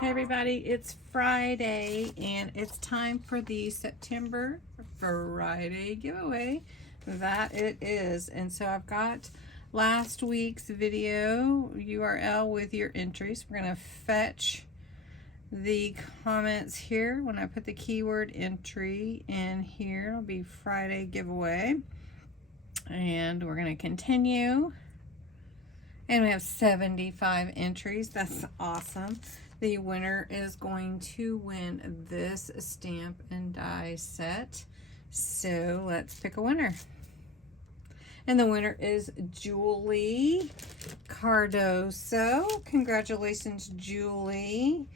Okay, everybody, it's Friday and it's time for the September Friday giveaway. That it is. And so I've got last week's video URL with your entries. We're going to fetch the comments here. When I put the keyword entry in here, it'll be Friday giveaway. And we're going to continue. And we have 75 entries. That's awesome. The winner is going to win this stamp and die set. So let's pick a winner. And the winner is Julie Cardoso. Congratulations, Julie.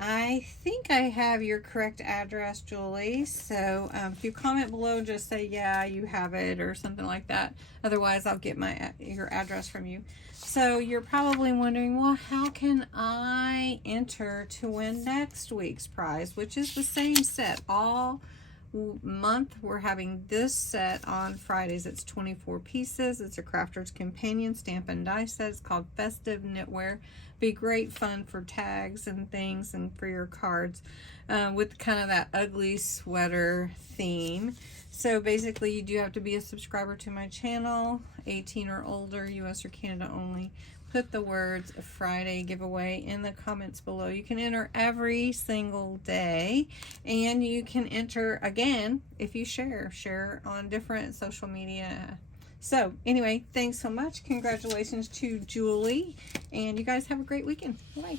I think I have your correct address, Julie. So if you comment below, just say, yeah, you have it or something like that. Otherwise, I'll get your address from you. So you're probably wondering, well, how can I enter to win next week's prize, which is the same set. All month we're having this set on Fridays. It's 24 pieces. It's a Crafter's Companion stamp and die set. It's called Festive Knit Wear. Be great fun for tags and things and for your cards with kind of that ugly sweater theme. So basically you do have to be a subscriber to my channel, 18 or older, US or Canada only. Put the words Friday giveaway in the comments below. You can enter every single day, and you can enter again if you share on different social media. So anyway, thanks so much. Congratulations to Julie, and you guys have a great weekend. Bye.